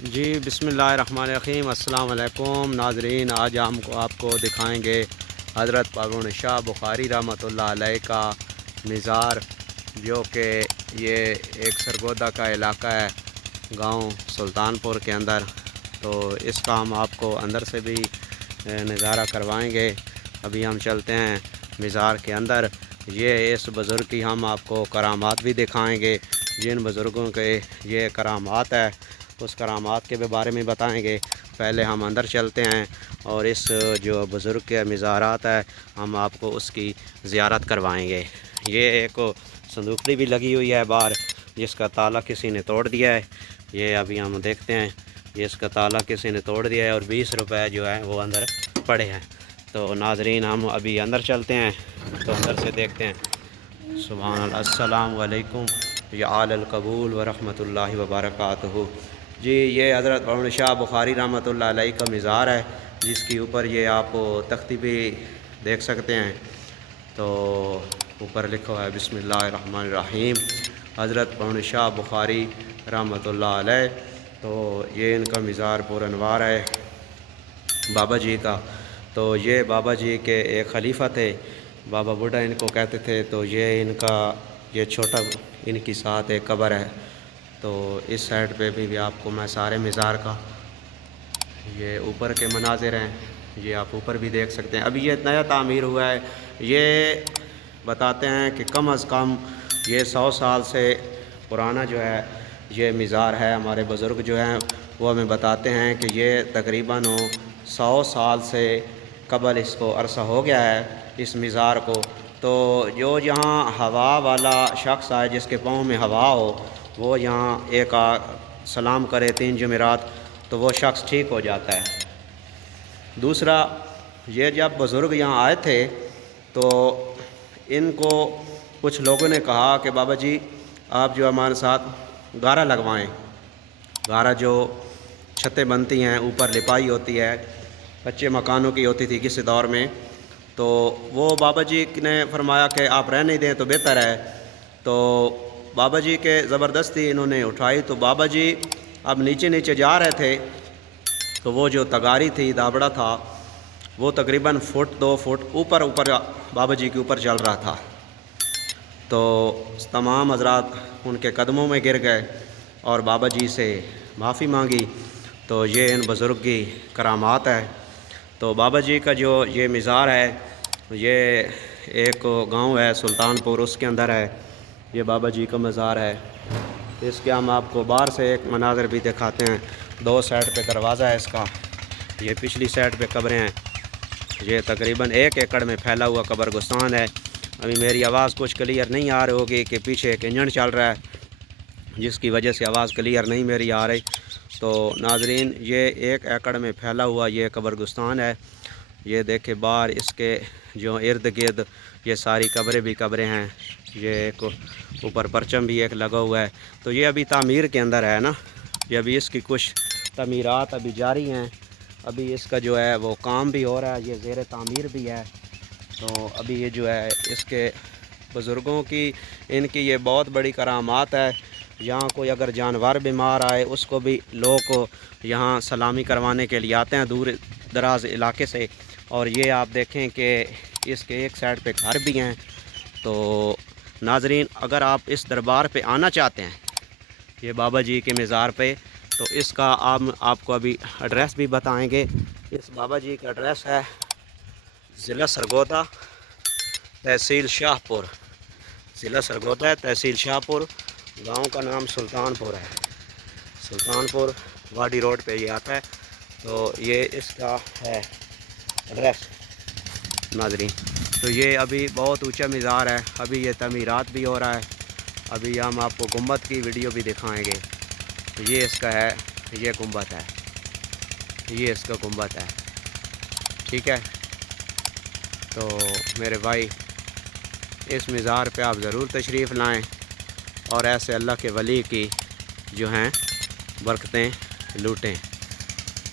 جی بسم اللہ الرحمن الرحیم۔ السلام علیکم ناظرین، آج ہم آپ کو دکھائیں گے حضرت پروین شاہ بخاری رحمۃ اللہ علیہ کا مزار، جو کہ یہ ایک سرگودا کا علاقہ ہے گاؤں سلطان پور کے اندر۔ تو اس کا ہم آپ کو اندر سے بھی نظارہ کروائیں گے۔ ابھی ہم چلتے ہیں مزار کے اندر۔ یہ اس بزرگ کی ہم آپ کو کرامات بھی دکھائیں گے، جن بزرگوں کے یہ کرامات ہے اس کرامات کے بارے میں بتائیں گے۔ پہلے ہم اندر چلتے ہیں اور اس جو بزرگ کے مزارات ہے ہم آپ کو اس کی زیارت کروائیں گے۔ یہ ایک صندوقڑی بھی لگی ہوئی ہے باہر، جس کا تالا کسی نے توڑ دیا ہے۔ یہ ابھی ہم دیکھتے ہیں، یہ اس کا تالا کسی نے توڑ دیا ہے اور 20 روپے جو ہے وہ اندر پڑے ہیں۔ تو ناظرین ہم ابھی اندر چلتے ہیں تو اندر سے دیکھتے ہیں۔ سبحان اللہ، السلام علیکم یا آل القبول ورحمۃ اللہ وبرکاتہ۔ جی یہ حضرت پروین شاہ بخاری رحمۃ اللہ علیہ کا مزار ہے، جس کے اوپر یہ آپ تختی بھی دیکھ سکتے ہیں۔ تو اوپر لکھا ہوا ہے بسم اللہ الرحمن الرحیم، حضرت پروین شاہ بخاری رحمۃ اللہ علیہ۔ تو یہ ان کا مزار پر انوار ہے بابا جی کا۔ تو یہ بابا جی کے ایک خلیفہ تھے، بابا بوڑھا ان کو کہتے تھے۔ تو یہ ان کا یہ چھوٹا ان کی ساتھ ایک قبر ہے۔ تو اس سائڈ پہ بھی آپ کو میں سارے مزار کا یہ اوپر کے مناظر ہیں، یہ آپ اوپر بھی دیکھ سکتے ہیں۔ ابھی یہ نیا تعمیر ہوا ہے۔ یہ بتاتے ہیں کہ کم از کم یہ 100 سال سے پرانا جو ہے یہ مزار ہے۔ ہمارے بزرگ جو ہیں وہ ہمیں بتاتے ہیں کہ یہ تقریباً 100 سال سے قبل اس کو عرصہ ہو گیا ہے اس مزار کو۔ تو جو یہاں ہوا والا شخص آئے، جس کے پاؤں میں ہوا ہو، وہ یہاں ایک سلام کرے 3 جمعرات تو وہ شخص ٹھیک ہو جاتا ہے۔ دوسرا، یہ جب بزرگ یہاں آئے تھے تو ان کو کچھ لوگوں نے کہا کہ بابا جی آپ جو ہمارے ساتھ گارا لگوائیں۔ گارا جو چھتیں بنتی ہیں، اوپر لپائی ہوتی ہے، کچے مکانوں کی ہوتی تھی کسی دور میں۔ تو وہ بابا جی نے فرمایا کہ آپ رہنے دیں تو بہتر ہے۔ تو بابا جی کے زبردستی انہوں نے اٹھائی۔ تو بابا جی اب نیچے نیچے جا رہے تھے تو وہ جو تگاری تھی، دابڑا تھا، وہ تقریباً 2 فٹ اوپر بابا جی کے اوپر چل رہا تھا۔ تو تمام حضرات ان کے قدموں میں گر گئے اور بابا جی سے معافی مانگی۔ تو یہ ان بزرگ کی کرامات ہے۔ تو بابا جی کا جو یہ مزار ہے، یہ ایک گاؤں ہے سلطان پور، اس کے اندر ہے یہ بابا جی کا مزار ہے۔ اس کے ہم آپ کو باہر سے ایک مناظر بھی دکھاتے ہیں۔ 2 سائڈ پہ دروازہ ہے اس کا، یہ پچھلی سائڈ پہ قبریں ہیں۔ یہ تقریباً 1 ایکڑ میں پھیلا ہوا قبرستان ہے۔ ابھی میری آواز کچھ کلیئر نہیں آ رہی ہوگی کہ پیچھے ایک انجن چل رہا ہے، جس کی وجہ سے آواز کلیئر نہیں میری آ رہی۔ تو ناظرین یہ 1 ایکڑ میں پھیلا ہوا یہ قبرستان ہے۔ یہ دیکھیں باہر اس کے جو ارد گرد یہ ساری قبریں ہیں۔ یہ ایک اوپر پرچم بھی ایک لگا ہوا ہے۔ تو یہ ابھی تعمیر کے اندر ہے نا، یہ ابھی اس کی کچھ تعمیرات ابھی جاری ہیں۔ ابھی اس کا جو ہے وہ کام بھی ہو رہا ہے، یہ زیر تعمیر بھی ہے۔ تو ابھی یہ جو ہے اس کے بزرگوں کی ان کی یہ بہت بڑی کرامات ہے۔ یہاں کوئی اگر جانور بیمار آئے اس کو بھی لوگ یہاں سلامی کروانے کے لیے آتے ہیں دور دراز علاقے سے۔ اور یہ آپ دیکھیں کہ اس کے ایک سائڈ پہ گھر بھی ہیں۔ تو ناظرین اگر آپ اس دربار پہ آنا چاہتے ہیں، یہ بابا جی کے مزار پہ، تو اس کا آپ کو ابھی ایڈریس بھی بتائیں گے۔ اس بابا جی کا ایڈریس ہے ضلع سرگودا، تحصیل شاہ پور۔ ضلع سرگودا ہے، تحصیل شاہ پور، گاؤں کا نام سلطان پور ہے۔ سلطان پور واڈی روڈ پہ یہ آتا ہے۔ تو یہ اس کا ہے ایڈریس ناظرین۔ تو یہ ابھی بہت اونچا مزار ہے، ابھی یہ تعمیرات بھی ہو رہا ہے۔ ابھی ہم آپ کو گنبد کی ویڈیو بھی دکھائیں گے۔ یہ اس کا ہے، یہ گنبد ہے، یہ اس کا گنبد ہے، ٹھیک ہے۔ تو میرے بھائی اس مزار پہ آپ ضرور تشریف لائیں اور ایسے اللہ کے ولی کی جو ہیں برکتیں لوٹیں۔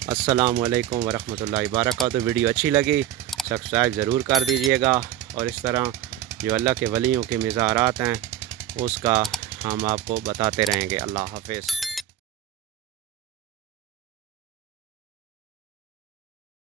السلام علیکم ورحمۃ اللہ وبرکاتہ۔ ویڈیو اچھی لگی سبسکرائب ضرور کر دیجیے گا، اور اس طرح جو اللہ کے ولیوں کے مزارات ہیں اس کا ہم آپ کو بتاتے رہیں گے۔ اللہ حافظ۔